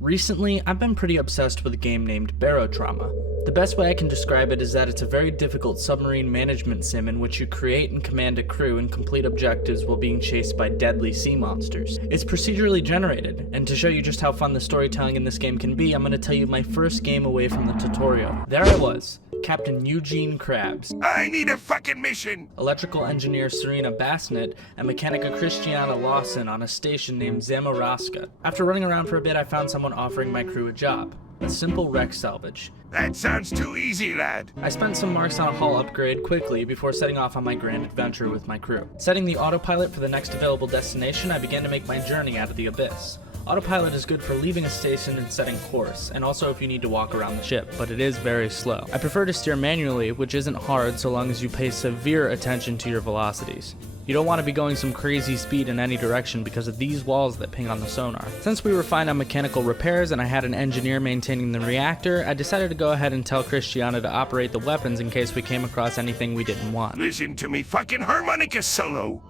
Recently, I've been pretty obsessed with a game named Barotrauma. The best way I can describe it is that it's a very difficult submarine management sim in which you create and command a crew and complete objectives while being chased by deadly sea monsters. It's procedurally generated, and to show you just how fun the storytelling in this game can be, I'm going to tell you my first game away from the tutorial. There I was, Captain Eugene Krabs. I need a fucking mission! Electrical engineer Serena Bassnett and mechanica Christiana Lawson on a station named Zamaraska. After running around for a bit, I found someone offering my crew a job. A simple wreck salvage. That sounds too easy, lad. I spent some marks on a hull upgrade quickly before setting off on my grand adventure with my crew. Setting the autopilot for the next available destination, I began to make my journey out of the abyss. Autopilot is good for leaving a station and setting course, and also if you need to walk around the ship, but it is very slow. I prefer to steer manually, which isn't hard so long as you pay severe attention to your velocities. You don't want to be going some crazy speed in any direction because of these walls that ping on the sonar. Since we were fine on mechanical repairs and I had an engineer maintaining the reactor, I decided to go ahead and tell Christiana to operate the weapons in case we came across anything we didn't want. Listen to me fucking harmonica solo!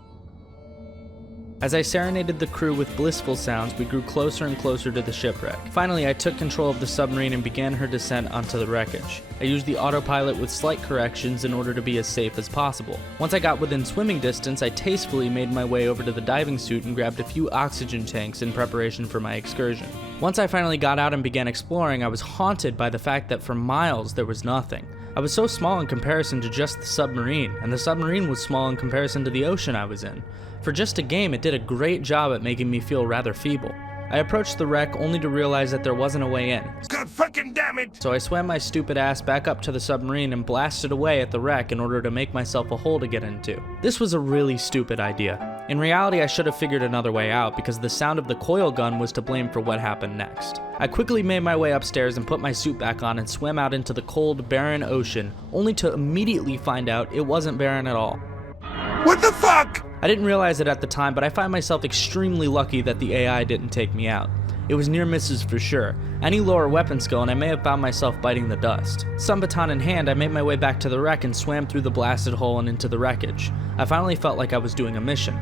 As I serenaded the crew with blissful sounds, we grew closer and closer to the shipwreck. Finally, I took control of the submarine and began her descent onto the wreckage. I used the autopilot with slight corrections in order to be as safe as possible. Once I got within swimming distance, I tastefully made my way over to the diving suit and grabbed a few oxygen tanks in preparation for my excursion. Once I finally got out and began exploring, I was haunted by the fact that for miles there was nothing. I was so small in comparison to just the submarine, and the submarine was small in comparison to the ocean I was in. For just a game, it did a great job at making me feel rather feeble. I approached the wreck only to realize that there wasn't a way in. God fucking damn it! So I swam my stupid ass back up to the submarine and blasted away at the wreck in order to make myself a hole to get into. This was a really stupid idea. In reality, I should have figured another way out because the sound of the coil gun was to blame for what happened next. I quickly made my way upstairs and put my suit back on and swam out into the cold, barren ocean, only to immediately find out it wasn't barren at all. What the fuck? I didn't realize it at the time, but I find myself extremely lucky that the AI didn't take me out. It was near misses for sure. Any lower weapon skill and I may have found myself biting the dust. Some baton in hand, I made my way back to the wreck and swam through the blasted hole and into the wreckage. I finally felt like I was doing a mission.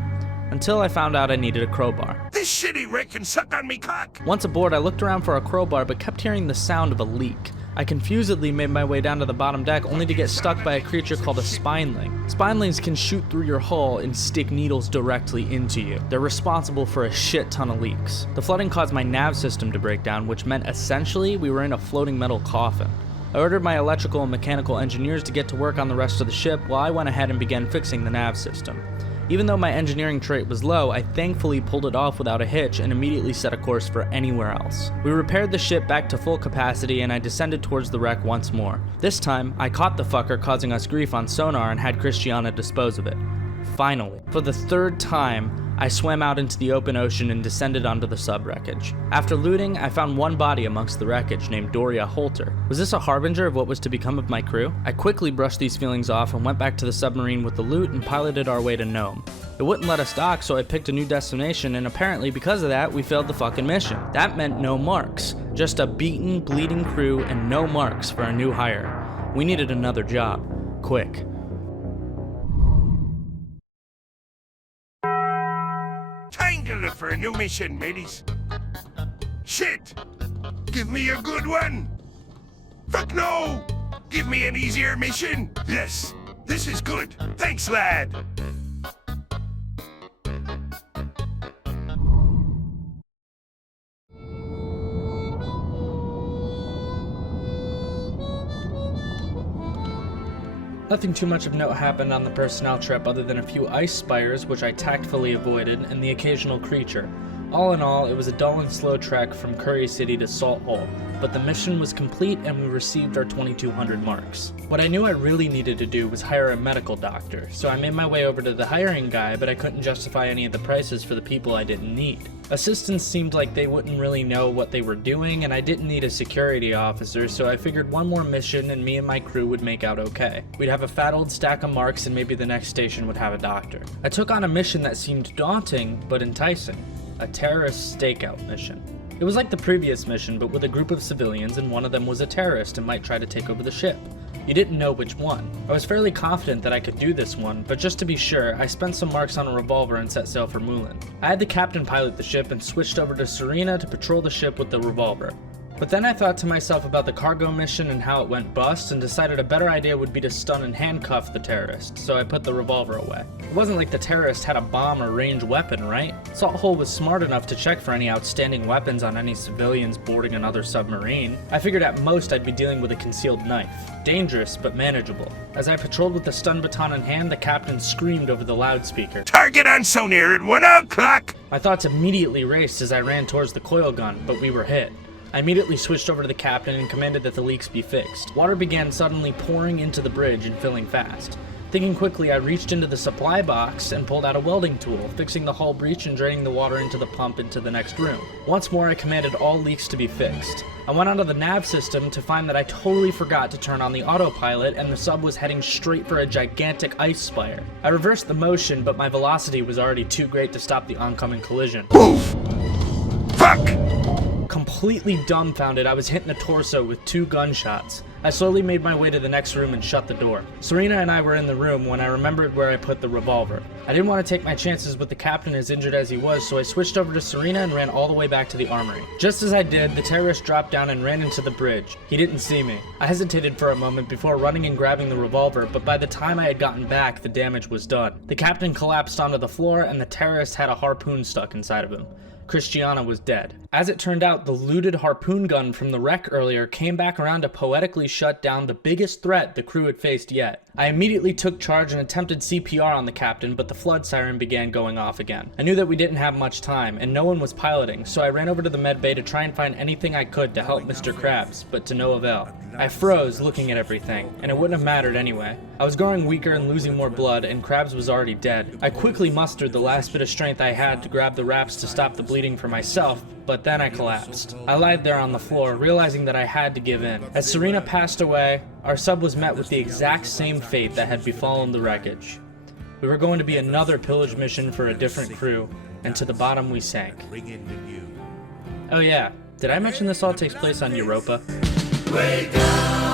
Until I found out I needed a crowbar. This shitty wreck can suck on me cock! Once aboard, I looked around for a crowbar but kept hearing the sound of a leak. I confusedly made my way down to the bottom deck only to get stuck by a creature called a spineling. Spinelings can shoot through your hull and stick needles directly into you. They're responsible for a shit ton of leaks. The flooding caused my nav system to break down, which meant essentially we were in a floating metal coffin. I ordered my electrical and mechanical engineers to get to work on the rest of the ship while I went ahead and began fixing the nav system. Even though my engineering trait was low, I thankfully pulled it off without a hitch and immediately set a course for anywhere else. We repaired the ship back to full capacity and I descended towards the wreck once more. This time, I caught the fucker causing us grief on sonar and had Christiana dispose of it. Finally, for the third time, I swam out into the open ocean and descended onto the sub-wreckage. After looting, I found one body amongst the wreckage named Doria Holter. Was this a harbinger of what was to become of my crew? I quickly brushed these feelings off and went back to the submarine with the loot and piloted our way to Nome. It wouldn't let us dock, so I picked a new destination, and apparently because of that, we failed the fucking mission. That meant no marks. Just a beaten, bleeding crew and no marks for a new hire. We needed another job. Quick. Time to look for a new mission, mateys. Shit! Give me a good one! Fuck no! Give me an easier mission! Yes, this is good. Thanks, lad! Nothing too much of note happened on the personnel trip other than a few ice spires, which I tactfully avoided, and the occasional creature. All in all, it was a dull and slow trek from Curry City to Salt Hole, but the mission was complete and we received our 2200 marks. What I knew I really needed to do was hire a medical doctor, so I made my way over to the hiring guy, but I couldn't justify any of the prices for the people I didn't need. Assistants seemed like they wouldn't really know what they were doing, and I didn't need a security officer, so I figured one more mission and me and my crew would make out okay. We'd have a fat old stack of marks and maybe the next station would have a doctor. I took on a mission that seemed daunting, but enticing. A terrorist stakeout mission. It was like the previous mission, but with a group of civilians, and one of them was a terrorist and might try to take over the ship. You didn't know which one. I was fairly confident that I could do this one, but just to be sure, I spent some marks on a revolver and set sail for Moulin. I had the captain pilot the ship and switched over to Serena to patrol the ship with the revolver. But then I thought to myself about the cargo mission and how it went bust and decided a better idea would be to stun and handcuff the terrorist, so I put the revolver away. It wasn't like the terrorist had a bomb or ranged weapon, right? Salt Hole was smart enough to check for any outstanding weapons on any civilians boarding another submarine. I figured at most I'd be dealing with a concealed knife. Dangerous, but manageable. As I patrolled with the stun baton in hand, the captain screamed over the loudspeaker. Target on Sonar at 1 o'clock! My thoughts immediately raced as I ran towards the coil gun, but we were hit. I immediately switched over to the captain and commanded that the leaks be fixed. Water began suddenly pouring into the bridge and filling fast. Thinking quickly, I reached into the supply box and pulled out a welding tool, fixing the hull breach and draining the water into the pump into the next room. Once more, I commanded all leaks to be fixed. I went onto the nav system to find that I totally forgot to turn on the autopilot and the sub was heading straight for a gigantic ice spire. I reversed the motion, but my velocity was already too great to stop the oncoming collision. Fuck! Completely dumbfounded, I was hit in the torso with 2 gunshots. I slowly made my way to the next room and shut the door. Serena and I were in the room when I remembered where I put the revolver. I didn't want to take my chances with the captain as injured as he was, so I switched over to Serena and ran all the way back to the armory. Just as I did, the terrorist dropped down and ran into the bridge. He didn't see me. I hesitated for a moment before running and grabbing the revolver, but by the time I had gotten back, the damage was done. The captain collapsed onto the floor and the terrorist had a harpoon stuck inside of him. Christiana was dead. As it turned out, the looted harpoon gun from the wreck earlier came back around to poetically shut down the biggest threat the crew had faced yet. I immediately took charge and attempted CPR on the captain, but the flood siren began going off again. I knew that we didn't have much time, and no one was piloting, so I ran over to the med bay to try and find anything I could to help Mr. Krabs, but to no avail. I froze looking at everything, and it wouldn't have mattered anyway. I was growing weaker and losing more blood, and Krabs was already dead. I quickly mustered the last bit of strength I had to grab the wraps to stop the bleeding for myself, but then I collapsed. I lied there on the floor, realizing that I had to give in. As Serena passed away, our sub was met with the exact same fate that had befallen the wreckage. We were going to be another pillage mission for a different crew, and to the bottom we sank. Oh yeah, did I mention this all takes place on Europa? Wake up!